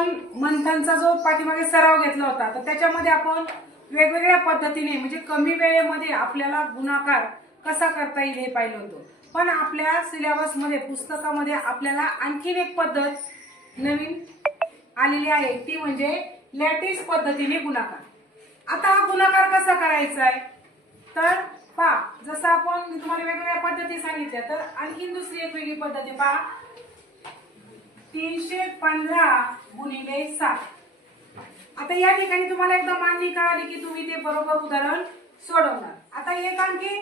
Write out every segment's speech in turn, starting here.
आपण मंथनचा जो पाठीमागे सराव घेतला होता तर त्याच्यामध्ये आपण वेगवेगळ्या पद्धतीने म्हणजे कमी वेळेमध्ये आपल्याला गुणाकार कसा करता येईल हे पाहिलं होतं. पण आपल्या सिलेबसमध्ये पुस्तकामध्ये आपल्याला आणखीन एक पद्धत नवीन आलेली आहे ती म्हणजे लॅटिस पद्धतीने गुणाकार. आता हा गुणाकार कसा करायचा आहे? तर पहा जसं आपण तुम्हाला वेगवेगळ्या पद्धती सांगितल्या तर आणखीन दुसरी एक वेगळी पद्धती पहा तीनशे पंधरा गुणिले सात. आता या ठिकाणी तुम्हाला एकदा मांडणी कळाली की तुम्ही ते बरोबर उदाहरण सोडवणार. आता एक आणखी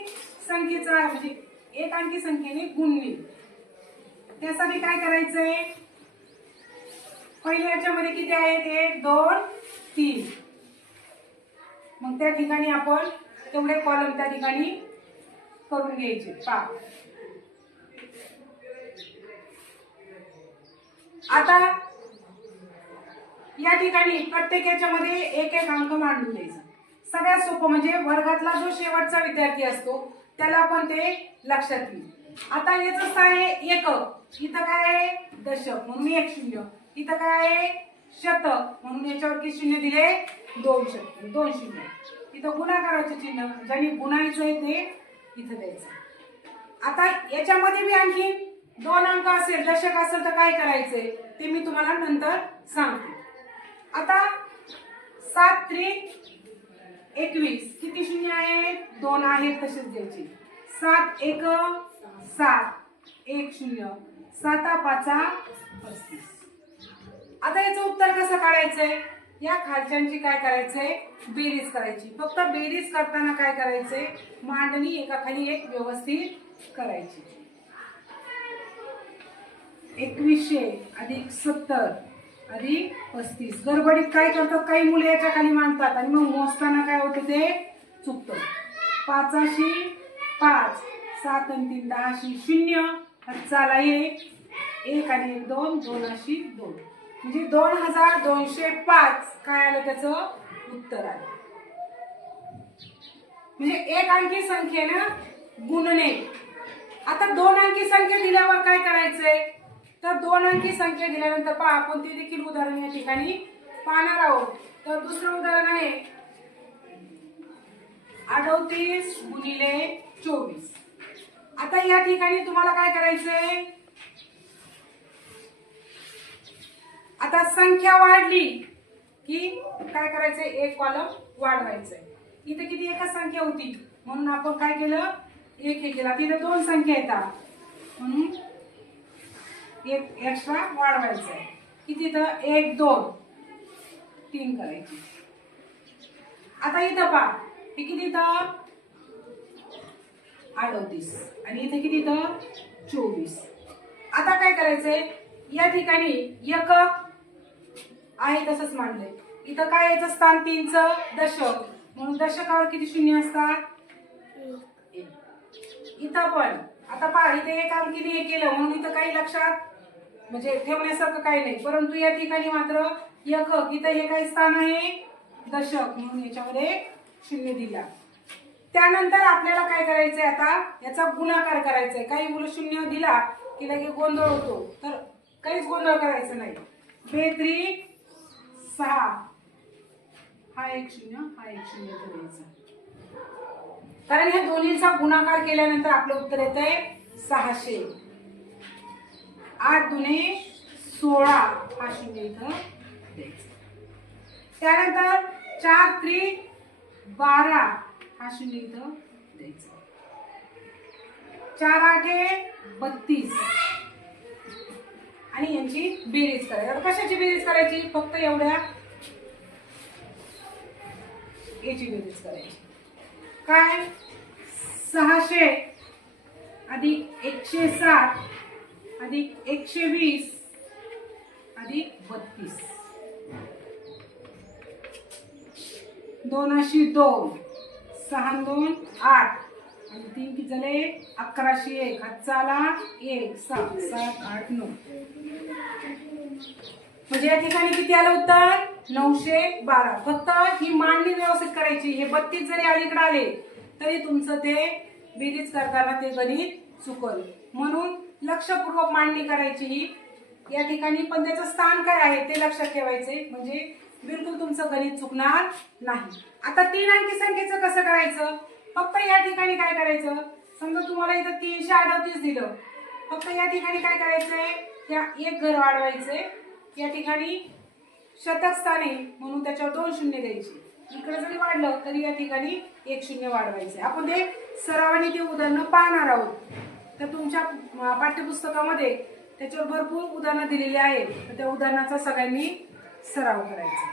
संख्येचा म्हणजे एक संख्येने गुणणे त्यासाठी काय करायचंय? पहिल्या याच्यामध्ये किती आहेत एक दोन तीन. मग त्या ठिकाणी आपण तेवढे कॉलम त्या ठिकाणी करून घ्यायचे. पा आता या ठिकाणी प्रत्येक याच्यामध्ये एक एक अंक मांडून द्यायचा. सगळ्यात सोपं म्हणजे वर्गातला जो शेवटचा विद्यार्थी असतो त्याला आपण ते लक्षात येईल आता याच काय आहे एकक. इथं काय आहे? दशक. म्हणून एक शून्य. इथं काय आहे? शतक. म्हणून याच्यावरती शून्य दिले? दोन शतक. दोन शून्य. इथं गुणाकाराचे चिन्ह. ज्याने गुणायचं आहे ते इथं द्यायचं. आता याच्यामध्ये बी आणखी दोन अंक असेल दशक असेल तर काय करायचंय ते मी तुम्हाला नंतर सांगते. आता सात त्रिक एकवीस. किती शून्य आहे दोन आहेत तसेच द्यायचे सात एक सात. एक शून्य. साता पाचा पस्तीस. आता याचं उत्तर कसं काढायचंय या खालच्यांची काय करायचंय बेरीज करायची. फक्त बेरीज करताना काय करायचंय मांडणी एकाखाली एक व्यवस्थित करायची. एकवीसशे अधिक सत्तर अधिक पस्तीस. गडबडीत काय करतात? काही मुले याच्या खाली मांडतात आणि मग मोजताना काय होतं ते? चुकतं. पाचाशी पाच सात आणि तीन दहाशी शून्य चाला एक. एक आणि एक दोन दोनाशी दोन. म्हणजे दोन हजार दोनशे पाच. काय आलं त्याचं? उत्तर आलं. म्हणजे एक अंकी संख्येनं गुणणे. आता दोन अंकी संख्या दिल्यावर काय करायचंय? तर दोन अंकी संख्या दिल्यानंतर पहा आपण ते देखील उदाहरण या ठिकाणी पाहणार आहोत. तर दुसरं उदाहरण आहे अडवतीस गुणिले चोवीस. आता या ठिकाणी तुम्हाला काय करायचंय? आता संख्या वाढली की काय करायचंय? एक कॉलम वाढवायचंय. इथे किती एकच संख्या होती? म्हणून आपण काय केलं? एक हे केला. तिथे दोन संख्या येतात. म्हणून एक एक्स्ट्रा वाढवायचं आहे. किती तर? एक दोन. तीन करायची. आता इथं पहा. हे किती तर? अडोतीस. आणि इथे किती तर? चोवीस. आता काय करायचंय? या ठिकाणी एक आहे तसंच मांडलंय. इथं काय याचं स्थान तीनच दशक. म्हणून दशकावर किती शून्य असतात? इथं पण. आता पहा इथे एक किती हे केलं? म्हणून इथं काही लक्षात म्हणजे ठेवण्यासारखं काही नाही. परंतु या ठिकाणी मात्र एकक इथं हे काही स्थान आहे. दशक म्हणून याच्यामध्ये शून्य दिला त्यानंतर आपल्याला काय करायचंय आता? याचा गुणाकार करायचा आहे काही मुलं शून्य दिला की लगे गोंधळ होतो. तर काहीच गोंधळ करायचा नाही. बेत्री सहा. हा एक शून्य हा एक शून्य करायचा. कारण ह्या दोन्हीचा गुणाकार केल्यानंतर आपलं उत्तर येत आहे सहाशे. आठ दुने सोळा हा शून्य इथं द्यायचा त्यानंतर चार त्री बारा हा शून्य इथं द्यायचा चार आठे बत्तीस. आणि यांची बेरीज करायची. कशाची बेरीज करायची? फक्त एवढ्या याची बेरीज करायची. काय? सहाशे अधिक एकशे साठ. अधिक एकशे वीस अधिक बत्तीस. दोनशे दोन सहा दोन आठ. आणि तीन किती झाले? अकराशे एक. हातचा एक सात सात आठ नऊ. म्हणजे या ठिकाणी किती आलं उत्तर? नऊशे बारा. फक्त ही मांडणी व्यवस्थित करायची. हे बत्तीस जरी अलीकडे आले तरी तुमचं ते बेरीज करताना ते गणित चुकल. म्हणून लक्षपूर्वक मांडणी करायची ही. या ठिकाणी पण त्याचं स्थान काय आहे ते लक्षात ठेवायचे. म्हणजे बिलकुल तुमचं गणित चुकणार नाही. आता तीन अंकी संख्येचं कसं करायचं? फक्त या ठिकाणी काय करायचं? समजा तुम्हाला इथं तीनशे अडतीस दिलं. फक्त या ठिकाणी काय करायचंय? या एक घर वाढवायचंय या ठिकाणी शतक स्थाने म्हणून त्याच्यावर दोन शून्य द्यायची. इकडे जरी वाढलं तरी या ठिकाणी एक शून्य वाढवायचे आपण ते सरावाने ते उदाहरणं पाहणार आहोत. तर तुमच्या पाठ्यपुस्तकामध्ये त्याच्यावर भरपूर उदाहरणं दिलेली आहेत. तर त्या उदाहरणाचा सगळ्यांनी सराव करायचा.